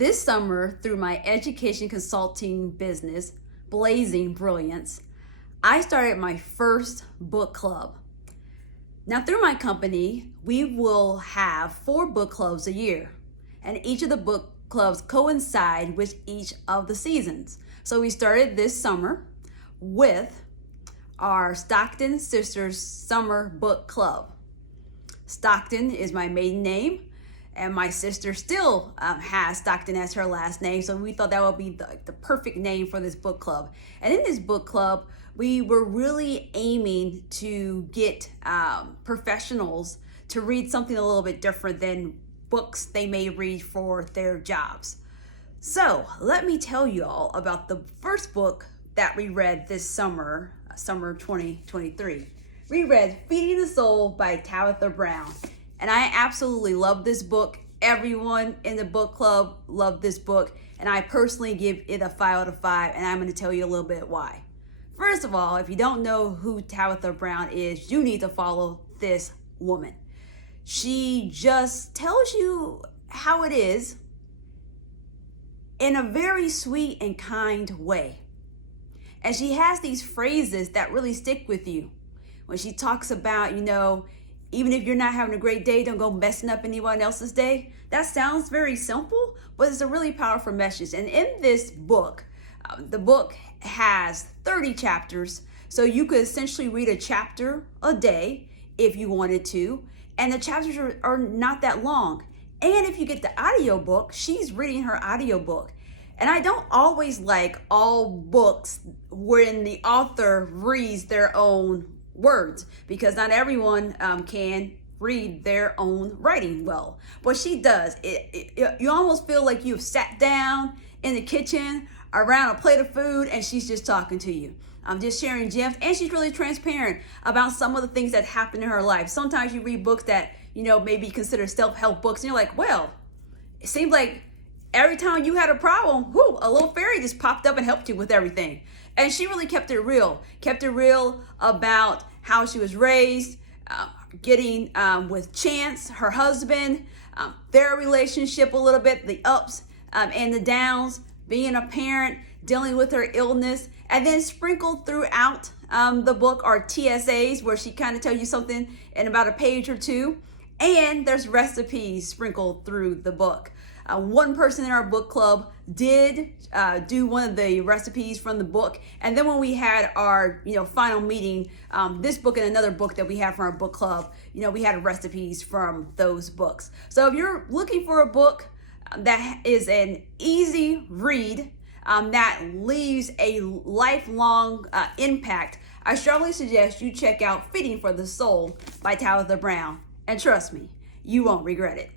This summer, through my education consulting business, Blazing Brilliance, I started my first book club. Now, through my company, we will have 4 book clubs a year, and each of the book clubs coincide with each of the seasons. So we started this summer with our Stockton Sisters Summer Book Club. Stockton is my maiden name, and my sister still has Stockton as her last name, so we thought that would be the perfect name for this book club. And in this book club, we were really aiming to get professionals to read something a little bit different than books they may read for their jobs. So let me tell you all about the first book that we read this summer, summer 2023. We read Feeding the Soul by Tabitha Brown. And I absolutely love this book. Everyone in the book club loved this book. And I personally give it a 5 out of 5. And I'm going to tell you a little bit why. First of all, if you don't know who Tabitha Brown is, you need to follow this woman. She just tells you how it is in a very sweet and kind way. And she has these phrases that really stick with you. When she talks about, even if you're not having a great day, don't go messing up anyone else's day. That sounds very simple, but it's a really powerful message. And in this book, the book has 30 chapters. So you could essentially read a chapter a day if you wanted to. And the chapters are not that long. And if you get the audiobook, she's reading her audiobook. And I don't always like all books when the author reads their own words, because not everyone can read their own writing well, but she does. You almost feel like you've sat down in the kitchen around a plate of food and she's just talking to you. Just sharing gems, and she's really transparent about some of the things that happen in her life. Sometimes you read books that maybe considered self-help books, and you're like, well, it seems like every time you had a problem, a little fairy just popped up and helped you with everything. And she really kept it real about how she was raised, getting with Chance, her husband, their relationship a little bit, the ups and the downs, being a parent, dealing with her illness, and then sprinkled throughout the book are TSAs, where she kind of tells you something in about a page or two, and there's recipes sprinkled through the book. One person in our book club did do one of the recipes from the book. And then when we had our final meeting, this book and another book that we have from our book club, we had recipes from those books. So if you're looking for a book that is an easy read, that leaves a lifelong impact, I strongly suggest you check out Feeding for the Soul by Tabitha Brown. And trust me, you won't regret it.